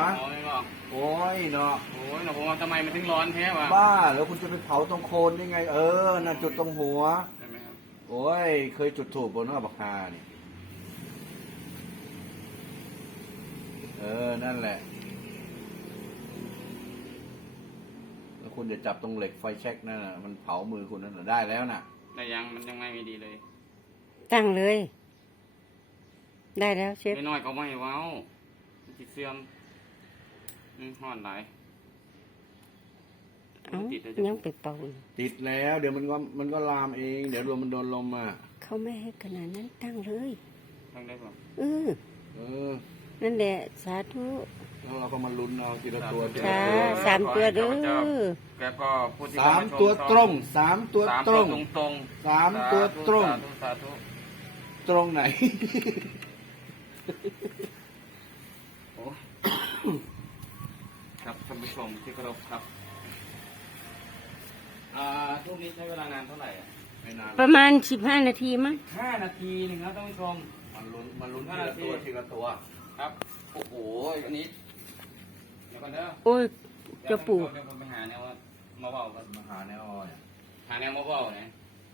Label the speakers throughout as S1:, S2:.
S1: อ๋อไม่บอก
S2: โอ้ยเนาะ
S1: โอ้ยหนูผมว่าทำไมมันถึงร้อนแท้วะ
S2: บ้าแล้วคุณจะไปเผาตรงโคนได้ไง น่ะจุดตรงหัว
S1: ใช่ไหมครับ
S2: โอ้ยเคยจุดถูกบนหน้าบักฮานี่นั่นแหละแล้วคุณจะจับตรงเหล็กไฟแช็กนั่นน่ะมันเผามือคุณนั่นน่ะได้แล้วน่ะ
S1: แต่ยังมันยังไม่ดีเลย
S3: ตั้งเลย ได้แล้วเชฟ
S1: ไม่น้อยก็ไม่เว้าจิตเสื่อมห่อนหลาย
S3: เอ้า
S1: ติดเลย
S3: ยังไปเป่าอีก
S2: ติดแล้วเดี๋ยวมันก็ลามเอง เดี๋ยวรวมมันโดนลมอ่ะ
S3: เขาไม่ให้ขนาดนั้นตั้งเลย
S1: ทางได้ป่ะ
S3: เออ
S2: เออ
S3: นั่นแหละสาธุ
S2: แล้วเราก็มาลุ้นเอาทีละตัวที
S3: ค่ะ
S2: ละตัว
S3: สามตัวเด้อ
S1: แกก็พูดที่
S2: สามตัวตรงสามตัว
S1: สาม
S2: ต
S1: ตั
S2: ร
S1: ว
S2: ง
S1: ตรง
S2: สามตัวตรง
S1: สาธุ
S2: ตรงไหน
S1: โอ้ครับท่านผู้ชมที่เคารพครับช่วงนี้ใช้เวลานานเท่าไหร่อ่ะ
S2: ไม่นาน
S3: ประมาณ15 นาทีมั้ง
S1: 5 นาทีหนึ่งครับท่านผู้ชม
S2: มันลุ้นทีละตัวทีละตัว
S1: ครับโอ้โหอันนี้เดี๋ยวก่อนเด้อ
S3: โอ้ยเจะปู่
S1: เดี๋ยวผมไปหาแนวมาเบากัน
S2: มาหาแนวเนี่ย
S1: หาแนวมาเบาเนี่ย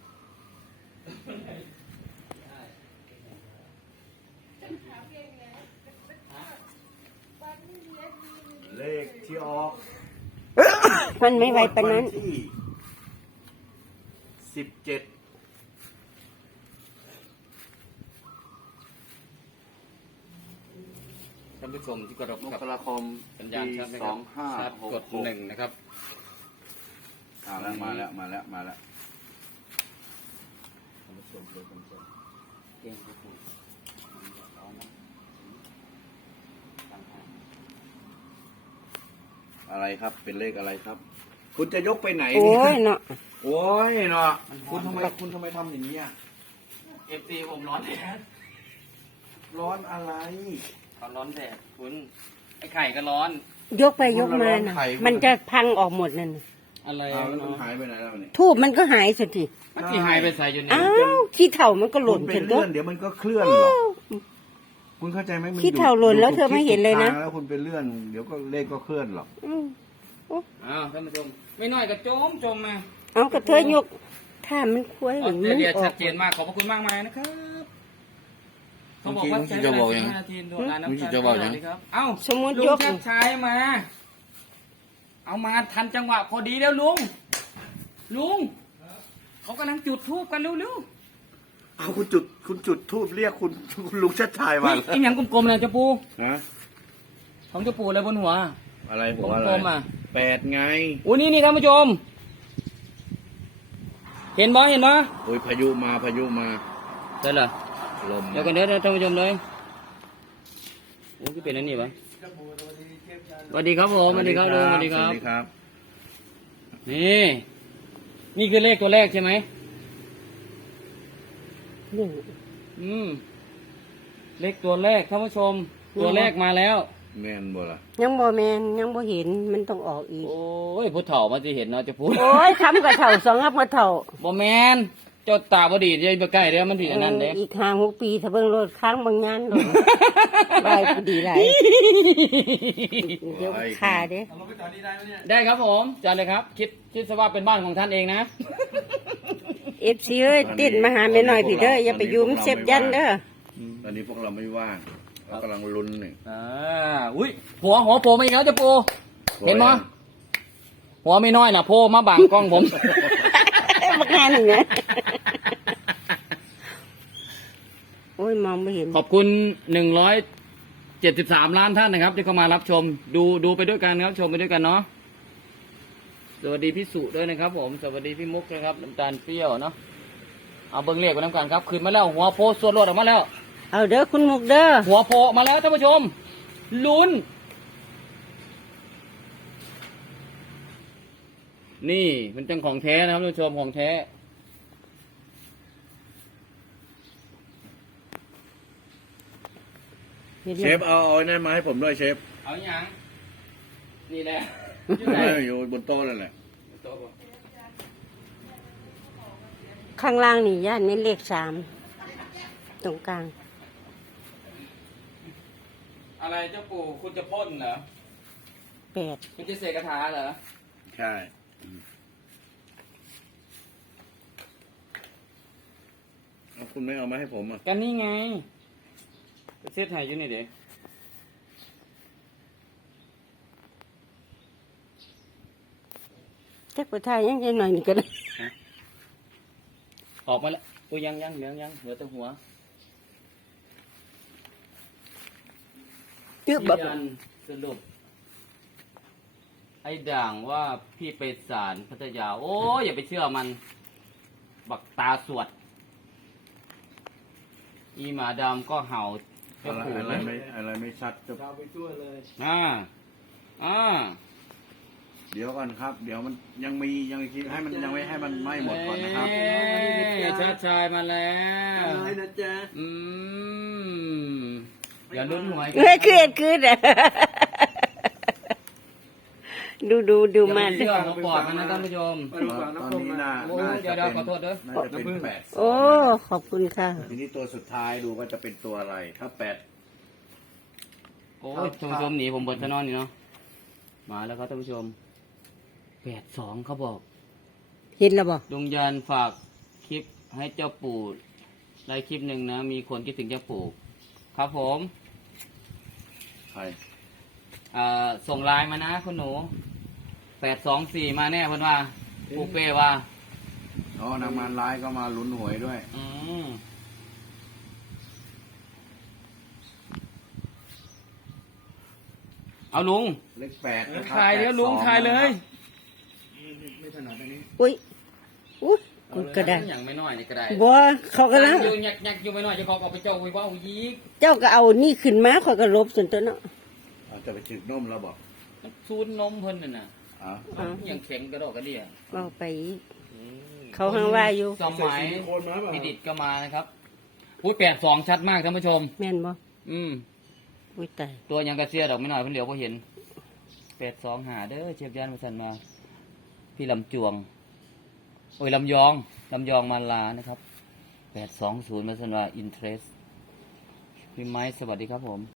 S2: เลขที่ออก
S3: มันไม่ไหวปานนั้น
S2: วัที่17
S1: ท่านผู้ชมที่เคารพ
S2: ม
S1: ครับ
S2: กราคม
S1: สัญญาณชัดไหม
S2: ส
S1: ครั
S2: อบ งห้า
S1: ชัด
S2: หก
S1: กด1นะครับ
S2: มาแล้วท่านผู้ชมเลยท่านผู้ชม
S1: เก่งครับผมร้อนนะ
S2: อะไรครับเป็นเลขอะไรครับ คุณจะยกไปไหน
S3: โอ้
S2: เนี่ย
S3: เนาะ
S2: โอ้ยเนาะคุณทำไมทำอย่างนี้อ่ะ
S1: เอฟซีผมร้อนแดด
S2: ร้อนอะไร
S1: เขาร้อนแดดคุณไอ้ไข่ก็ร้อน
S3: ยกไปยกมาน่ะมันจะพังออกหมดนั่นน่ะ
S1: อะไร
S2: อ้าวแล้วมันหายไปไหนแล้วเนี่ย
S3: ทูบมันก็หายสักที
S1: มันที่หายไปใส่อยู่นี่
S3: อ้าวขี้เถ่ามันก็ห
S2: คุ
S3: ล่น
S2: ณเป็
S3: เห็
S2: น
S3: นตั
S2: เลื่
S3: ว
S2: อนเดี๋ยวมันก็เคลื่อนหรอกคุณเข้าใจไหมมัน
S3: ขี้เถ้าหล่นแล้วเธอไม่เห็นเลยนะ
S2: แล้วคุณเป็นเลื่อนเดี๋ยวก็เลขก็เคลื่อนหรอก
S3: อืม
S1: อ้าวท่านผู้ชมไม่น้อยก็จมมา
S3: เอากระเทยยกถ้ามันคุ้ย
S1: ออสเตร
S3: มัน
S1: เลีย
S3: ออ
S1: ชั
S3: ก
S1: ดเจนมากขอบพระคุณมากมายนะครับเขาบอกว่าใช้เวลา15 นาทีโดนร้านน้ำตาลครับเอ้า
S3: สมมุติ
S1: ลุ
S3: ย
S1: ง
S3: ก
S1: ชัดชัยมา เอามาทันจังหวะพอดีแล้วลุงเขากำลังจุดธูปกันเร็ว
S2: เอาคุณจุดทูบเรียกคุณลุงชัดชาย
S1: ๆ
S2: มา
S1: เฮ้ยไอ้หยังกลมๆเนี่ยเจ้าปู
S2: ฮะ
S1: ของเจ้าปูอะไรบนหัว
S2: อะไรหัวอะไร
S1: กลมๆอ่ะ
S2: 8ไง
S1: อู้นี่ท่านผู้ชม เห็นบ่
S2: โอ้ยพายุมา
S1: ใช่เหรอ
S2: ลม
S1: เดี๋ยวกันเดี๋ยวท่านผู้ชมเลยโอ้ที่เป็นอันนี้ปะสวัสดีครับผมสวัสดีครับลุงสวัสดีครับ
S2: สวัสดีครับ
S1: นี่คือเลขตัวแรกใช่ไหม
S3: นี่
S1: เลขตัวแรกท่านผู้ชม ตัวแรกมาแล้ว
S2: แม่นบ่ล่ะ
S3: ยังบ่แมนยังบ่เห็นมันต้องออกอีก
S1: โอ้ยผู้เฒ่ามาจะเห็นเนาะจะพูด
S3: โอ้ยคำกับเถ่าสองกับกับเถ่า
S1: บ่แมนเจ้าตาบ่ดีจะไปใกล้เด้อมันถึงอันนั้นเด้
S3: อีก5-6 ปีถ้าเบิ่งรถค้างบางงานโดนไหวกูดีหลายเดี๋ยวขาเด้
S1: ได้ครับผมจัดเลยครับ คิดซะว่าเป็นบ้านของท่านเองนะ
S3: FC เอ้ยติดมาหาแม่น้อยพี่เด้ออย่าไปยุ่มเสพยันเด้อ
S2: ตอนนี้พวกเราไม่ว่างเรากำลังลุ้นหนึ่ง
S1: อุ้ยหัวโผล่มาอีกแล้วเจ้าปูเห็นมั้ยหัวไม่น้อยน่ะโผล่มาบังกล้องผม
S3: บักงานนี่นะโอ้ยมองไม่เห็น
S1: ขอบคุณ173 ล้านท่านนะครับ ที่เข้ามารับชมดูไปด้วยกันครับชมไปด้วยกันเนาะสวัสดีพี่สุด้วยนะครับ ผมสวัสดีพี่มุกนะครับน้ำตาลเปรี้ยวเนาะเอาเบิ้งเลขไปน้ำกันครับขึ้นมาแล้วหัวโผล่ส่วนรถออกมาแล้ว
S3: เอาเด้อคุณมุกเด้อ
S1: หัวโผล่มาแล้วท่านผู้ชมลุ้นนี่มันจังของแท้นะครับท่านผู้ชมของแท้
S2: เชฟเอาไอ้นั่นมาให้ผมด้วยเชฟ
S1: เอาอย่างนี่แหละ
S2: อยู่บนโต๊ะนั่นแหละ
S3: ข้างล่างนี่ย่านนี้เลข3ตรงกลาง
S1: อะไรเจ้าปู่คุณจะพ่นเหรอ
S3: 8
S1: คุณจะเสกคาถาเหรอ
S2: ใช่เอาคุณไม่เอามาให้ผมอ่ะ
S1: กันนี่ไงประเทศไทยอยู่นี่เด็ก
S3: จักไปทายยังจังหน่อยนี่ก็ได้
S1: ออกมาแล้วโอ้ยยังเหลือแต่หัว
S3: ตึ๊บ
S1: ยื
S3: บ่
S1: นยันสรุป ไอ้ด่างว่าพี่ไปศาลพัทยา โอ้ยอย่าไปเชื่อมัน บักตาสวด อีหมาดำก็เห่าเจ้าปู่
S2: อะไรไม่ชัดจะ
S1: อ่า
S2: เดี๋ยวก่อนครับ เดี๋ยวมันยังมียังคิดให้มันยังไม่ให้มันไหม้หมดก่อนนะครับ
S1: ชาติชายมาแล้ว
S4: น้อยนะจ๊ะ
S1: อืมอย่าลุ้นหวย
S3: เฮ้ยคือ ดูมัน
S1: เชื่อหัวปอดมันนะท่านผู้ชม
S4: มาดูฝั่ง
S2: ต
S4: น้ำ
S2: อน
S4: ส้ม
S2: นี้
S4: มา
S1: โอ้ยเดี๋ยวขอโทษเด้อ
S2: น่าจะเป็น8
S3: โอ้ขอบคุณค่ะ
S2: ทีนี้ตัวสุดท้ายดูว่าจะเป็นตัวอะไร ถ้า
S1: โอ้ยท่านผู้ชมหนีผมเบิดซะนอนนี่เนาะมาแล้วครับท่านผู้ชม82เขาบอก
S3: เห็นแล้วบ่
S1: ดวงยานฝากคลิปให้เจ้าปู่ไลฟ์คลิปหนึ่งนะ มีคนคิดถึงเจ้าปู่ครับผม
S2: ใคร
S1: ส่งไลน์มานะคุณหนู824มาแน่เพิ่นว่าปูเป้ว่า
S2: อ๋อนางมารร้ายก็มาลุ้นหวยด้วย
S1: อืมเอาลุง
S2: เลข8นะครับ
S1: ถ่ายเดี๋ยวลุง
S2: 82
S1: ถ่ายเลย
S4: ไม่ถนัดอันนี้
S3: อุ้ยกูก็ได้
S1: อย่างไม่น้อยนี่ก็ได้
S3: บ่เขากำลัง
S1: อยู่ยักอยู่ไม่น้อยจะขอออกไปเจ้าวิว่ายีก
S3: เจ้าก็เอานี่ขึ้นมาข่อยก็ลบจนตัวเนาะ
S2: เอาจะไปจืดนมแล้วบอก
S1: มันซูนนมเพิ่นน่ะนะ
S2: อ๋อ
S1: ยังแข็งกระดอกกระเดี่ย
S3: เอาไปอีกเขาหังว่าอยู่
S1: สมัยพิดิตก็มานะครับอุ้ย82ชัดมากท่านผู้ชม
S3: แม่นบ่
S1: อืม
S3: อุ้ยตาย
S1: ตัวยังกระเซียดอกไม่น้อยเพิ่นเหลียวก็เห็น82หาเด้อเชียบยันมาสั่นมา พี่ลำจวง โอ้ยลำยองมาลานะครับ820มาสั่นว่าอินเทรสพี่ไม้สวัสดีครับผม